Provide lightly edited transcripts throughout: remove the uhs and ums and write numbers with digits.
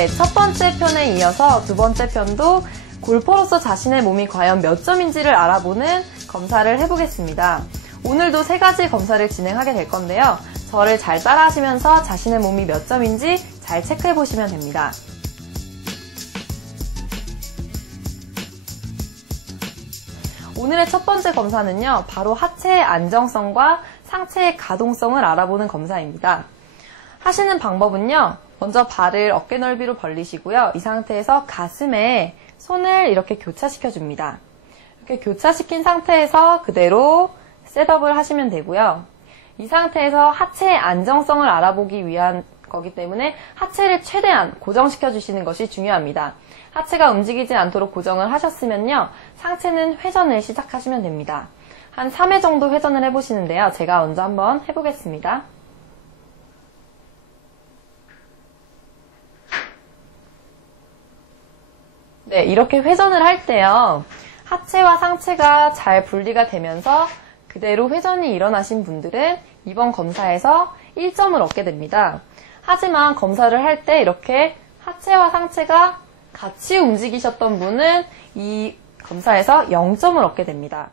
네, 첫 번째 편에 이어서 두 번째 편도 골퍼로서 자신의 몸이 과연 몇 점인지를 알아보는 검사를 해보겠습니다. 오늘도 3가지 검사를 진행하게 될 건데요. 저를 잘 따라하시면서 자신의 몸이 몇 점인지 잘 체크해 보시면 됩니다. 오늘의 첫 번째 검사는요, 바로 하체의 안정성과 상체의 가동성을 알아보는 검사입니다. 하시는 방법은요, 먼저 발을 어깨 넓이로 벌리시고요. 이 상태에서 가슴에 손을 이렇게 교차시켜 줍니다. 이렇게 교차시킨 상태에서 그대로 셋업을 하시면 되고요. 이 상태에서 하체의 안정성을 알아보기 위한 거기 때문에 하체를 최대한 고정시켜 주시는 것이 중요합니다. 하체가 움직이지 않도록 고정을 하셨으면요, 상체는 회전을 시작하시면 됩니다. 한 3회 정도 회전을 해보시는데요. 제가 먼저 한번 해보겠습니다. 네, 이렇게 회전을 할 때요, 하체와 상체가 잘 분리가 되면서 그대로 회전이 일어나신 분들은 이번 검사에서 1점을 얻게 됩니다. 하지만 검사를 할 때 이렇게 하체와 상체가 같이 움직이셨던 분은 이 검사에서 0점을 얻게 됩니다.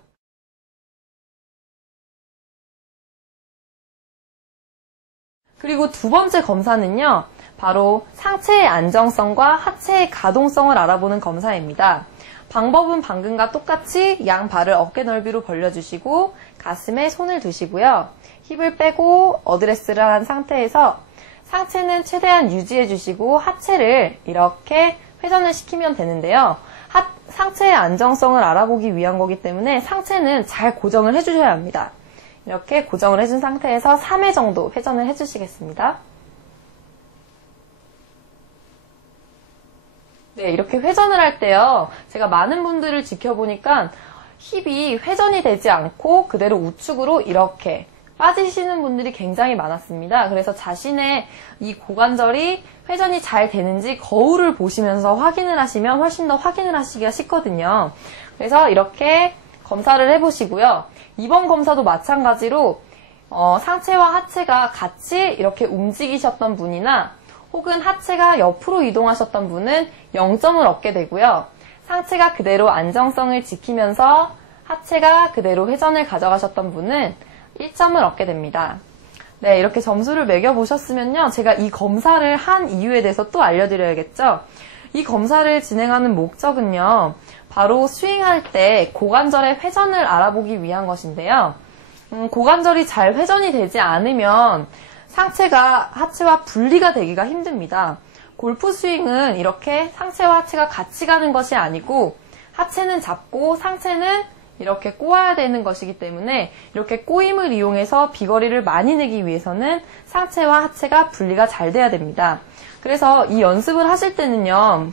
그리고 두 번째 검사는요, 바로 상체의 안정성과 하체의 가동성을 알아보는 검사입니다. 방법은 방금과 똑같이 양 발을 어깨 넓이로 벌려주시고 가슴에 손을 두시고요. 힙을 빼고 어드레스를 한 상태에서 상체는 최대한 유지해 주시고 하체를 이렇게 회전을 시키면 되는데요. 상체의 안정성을 알아보기 위한 거기 때문에 상체는 잘 고정을 해주셔야 합니다. 이렇게 고정을 해준 상태에서 3회 정도 회전을 해주시겠습니다. 네, 이렇게 회전을 할 때요, 제가 많은 분들을 지켜보니까 힙이 회전이 되지 않고 그대로 우측으로 이렇게 빠지시는 분들이 굉장히 많았습니다. 그래서 자신의 이 고관절이 회전이 잘 되는지 거울을 보시면서 확인을 하시면 훨씬 더 확인을 하시기가 쉽거든요. 그래서 이렇게 검사를 해보시고요. 이번 검사도 마찬가지로 상체와 하체가 같이 이렇게 움직이셨던 분이나 혹은 하체가 옆으로 이동하셨던 분은 0점을 얻게 되고요. 상체가 그대로 안정성을 지키면서 하체가 그대로 회전을 가져가셨던 분은 1점을 얻게 됩니다. 네, 이렇게 점수를 매겨보셨으면요, 제가 이 검사를 한 이유에 대해서 또 알려드려야겠죠. 이 검사를 진행하는 목적은요, 바로 스윙할 때 고관절의 회전을 알아보기 위한 것인데요. 고관절이 잘 회전이 되지 않으면 상체가 하체와 분리가 되기가 힘듭니다. 골프 스윙은 이렇게 상체와 하체가 같이 가는 것이 아니고 하체는 잡고 상체는 이렇게 꼬아야 되는 것이기 때문에 이렇게 꼬임을 이용해서 비거리를 많이 내기 위해서는 상체와 하체가 분리가 잘 돼야 됩니다. 그래서 이 연습을 하실 때는요,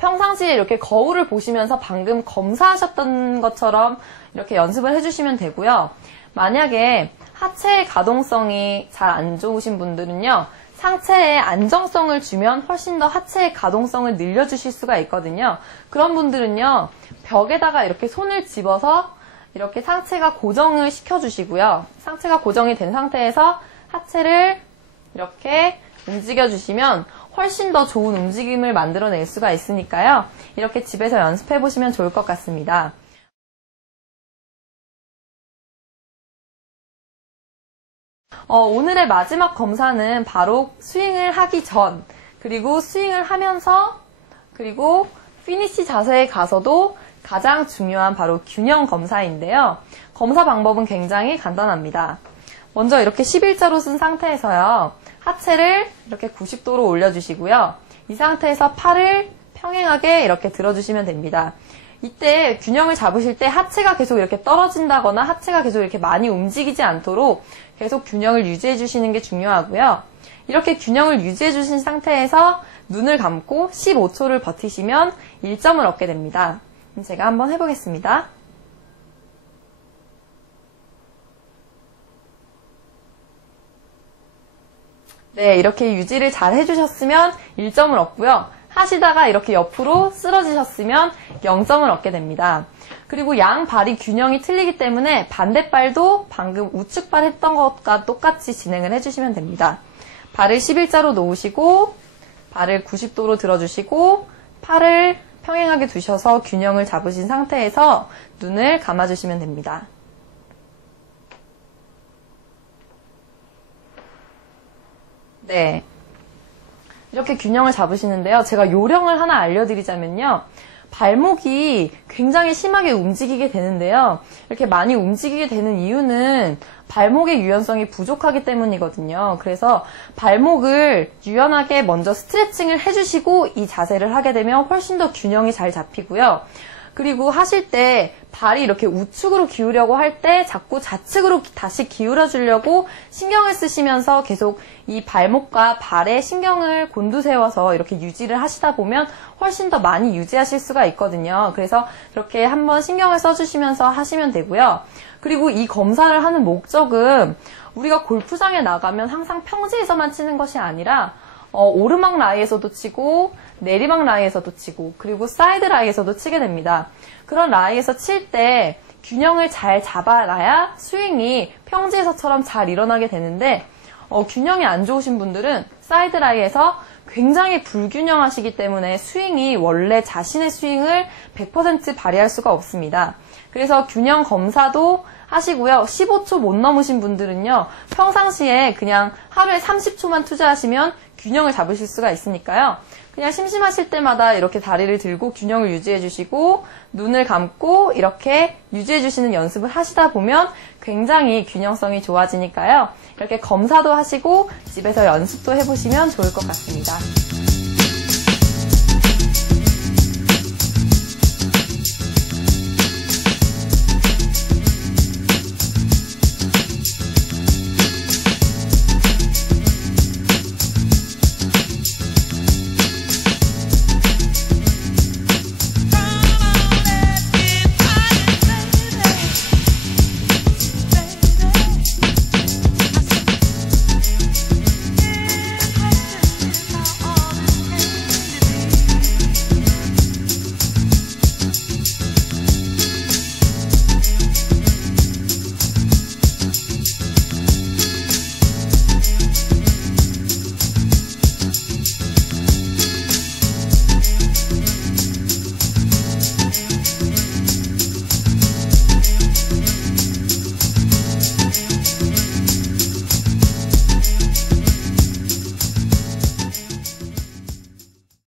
평상시에 이렇게 거울을 보시면서 방금 검사하셨던 것처럼 이렇게 연습을 해주시면 되고요. 만약에 하체의 가동성이 잘 안 좋으신 분들은요, 상체에 안정성을 주면 훨씬 더 하체의 가동성을 늘려주실 수가 있거든요. 그런 분들은요, 벽에다가 이렇게 손을 집어서 이렇게 상체가 고정을 시켜주시고요. 상체가 고정이 된 상태에서 하체를 이렇게 움직여주시면 훨씬 더 좋은 움직임을 만들어낼 수가 있으니까요. 이렇게 집에서 연습해보시면 좋을 것 같습니다. 오늘의 마지막 검사는 바로 스윙을 하기 전, 그리고 스윙을 하면서, 그리고 피니시 자세에 가서도 가장 중요한 바로 균형 검사인데요. 검사 방법은 굉장히 간단합니다. 먼저 이렇게 11자로 쓴 상태에서요, 하체를 이렇게 90도로 올려주시고요. 이 상태에서 팔을 평행하게 이렇게 들어주시면 됩니다. 이때 균형을 잡으실 때 하체가 계속 이렇게 떨어진다거나 하체가 계속 이렇게 많이 움직이지 않도록 계속 균형을 유지해 주시는 게 중요하고요. 이렇게 균형을 유지해 주신 상태에서 눈을 감고 15초를 버티시면 1점을 얻게 됩니다. 그럼 제가 한번 해보겠습니다. 네, 이렇게 유지를 잘 해주셨으면 1점을 얻고요. 하시다가 이렇게 옆으로 쓰러지셨으면 0점을 얻게 됩니다. 그리고 양 발이 균형이 틀리기 때문에 반대발도 방금 우측발 했던 것과 똑같이 진행을 해주시면 됩니다. 발을 11자로 놓으시고 발을 90도로 들어주시고 팔을 평행하게 두셔서 균형을 잡으신 상태에서 눈을 감아주시면 됩니다. 네. 이렇게 균형을 잡으시는데요. 제가 요령을 하나 알려드리자면요. 발목이 굉장히 심하게 움직이게 되는데요. 이렇게 많이 움직이게 되는 이유는 발목의 유연성이 부족하기 때문이거든요. 그래서 발목을 유연하게 먼저 스트레칭을 해주시고 이 자세를 하게 되면 훨씬 더 균형이 잘 잡히고요. 그리고 하실 때 발이 이렇게 우측으로 기우려고 할 때 자꾸 좌측으로 다시 기울여 주려고 신경을 쓰시면서 계속 이 발목과 발에 신경을 곤두세워서 이렇게 유지를 하시다 보면 훨씬 더 많이 유지하실 수가 있거든요. 그래서 이렇게 한번 신경을 써주시면서 하시면 되고요. 그리고 이 검사를 하는 목적은 우리가 골프장에 나가면 항상 평지에서만 치는 것이 아니라 오르막 라이에서도 치고 내리막 라이에서도 치고 그리고 사이드 라이에서도 치게 됩니다. 그런 라이에서 칠 때 균형을 잘 잡아놔야 스윙이 평지에서처럼 잘 일어나게 되는데 균형이 안 좋으신 분들은 사이드 라이에서 굉장히 불균형하시기 때문에 스윙이 원래 자신의 스윙을 100% 발휘할 수가 없습니다. 그래서 균형 검사도 하시고요. 15초 못 넘으신 분들은요. 평상시에 그냥 하루에 30초만 투자하시면 균형을 잡으실 수가 있으니까요. 그냥 심심하실 때마다 이렇게 다리를 들고 균형을 유지해 주시고 눈을 감고 이렇게 유지해 주시는 연습을 하시다 보면 굉장히 균형성이 좋아지니까요. 이렇게 검사도 하시고 집에서 연습도 해보시면 좋을 것 같습니다.